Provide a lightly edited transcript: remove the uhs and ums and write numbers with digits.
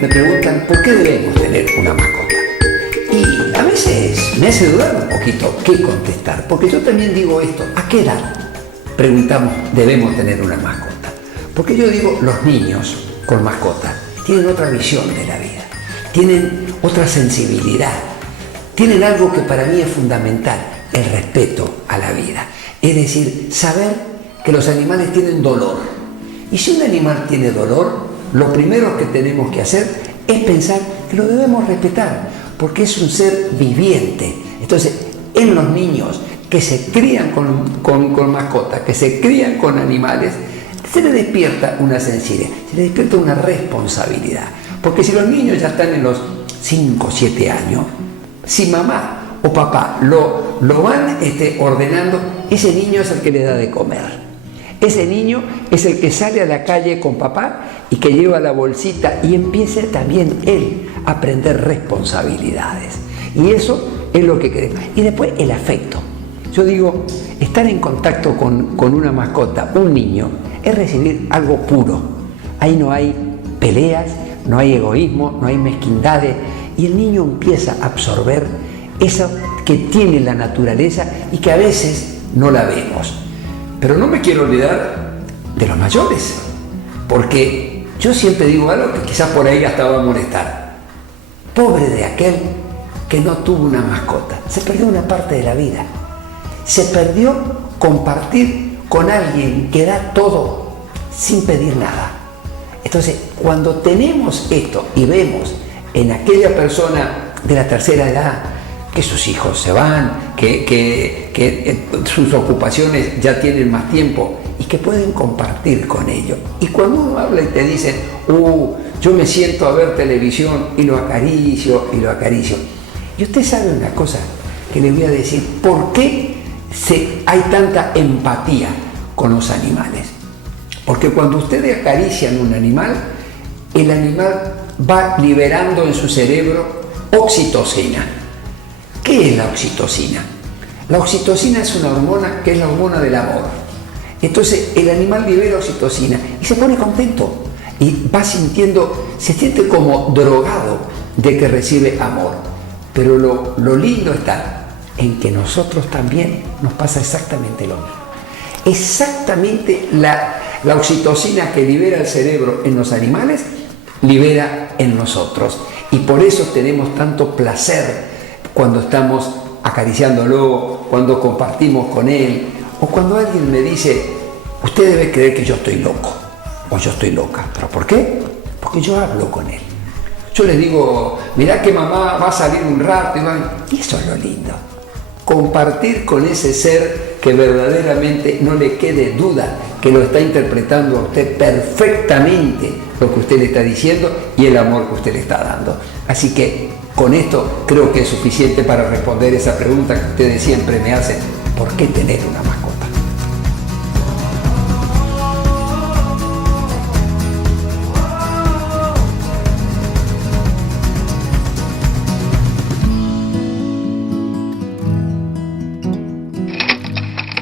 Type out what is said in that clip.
me preguntan por qué debemos tener una mascota. Y a veces me hace dudar un poquito qué contestar, porque yo también digo esto, ¿a qué edad preguntamos debemos tener una mascota? Porque yo digo, los niños con mascota tienen otra visión de la vida, tienen otra sensibilidad, tienen algo que para mí es fundamental, el respeto a la vida. Es decir, saber que los animales tienen dolor. Y si un animal tiene dolor, lo primero que tenemos que hacer es pensar que lo debemos respetar, porque es un ser viviente. Entonces, en los niños que se crían con mascotas, que se crían con animales, se les despierta una sensibilidad, se les despierta una responsabilidad. Porque si los niños ya están en los 5 o 7 años, si mamá o papá lo van ordenando, ese niño es el que le da de comer. Ese niño es el que sale a la calle con papá y que lleva la bolsita y empieza también él a aprender responsabilidades. Y eso es lo que queremos. Y después el afecto. Yo digo, estar en contacto con una mascota, un niño, es recibir algo puro. Ahí no hay peleas, no hay egoísmo, no hay mezquindades. Y el niño empieza a absorber eso que tiene la naturaleza y que a veces no la vemos. Pero no me quiero olvidar de los mayores, porque yo siempre digo algo que quizás por ahí hasta va a molestar. Pobre de aquel que no tuvo una mascota, se perdió una parte de la vida. Se perdió compartir con alguien que da todo sin pedir nada. Entonces, cuando tenemos esto y vemos en aquella persona de la tercera edad que sus hijos se van, que sus ocupaciones ya tienen más tiempo y que pueden compartir con ellos. Y cuando uno habla y te dice, yo me siento a ver televisión y lo acaricio y lo acaricio. Y usted sabe una cosa que le voy a decir, ¿por qué hay tanta empatía con los animales? Porque cuando ustedes acarician un animal, el animal va liberando en su cerebro oxitocina. ¿Qué es la oxitocina? La oxitocina es una hormona que es la hormona del amor. Entonces el animal libera oxitocina y se pone contento y va sintiendo, se siente como drogado de que recibe amor. Pero lo lindo está en que nosotros también nos pasa exactamente lo mismo. Exactamente la oxitocina que libera el cerebro en los animales, libera en nosotros. Y por eso tenemos tanto placer cuando estamos acariciándolo, cuando compartimos con él, o cuando alguien me dice, usted debe creer que yo estoy loco, o yo estoy loca. ¿Pero por qué? Porque yo hablo con él. Yo le digo, mirá que mamá va a salir un rato, y eso es lo lindo. Compartir con ese ser que verdaderamente no le quede duda que lo está interpretando a usted perfectamente lo que usted le está diciendo y el amor que usted le está dando. Así que con esto creo que es suficiente para responder esa pregunta que ustedes siempre me hacen, ¿por qué tener una mascota?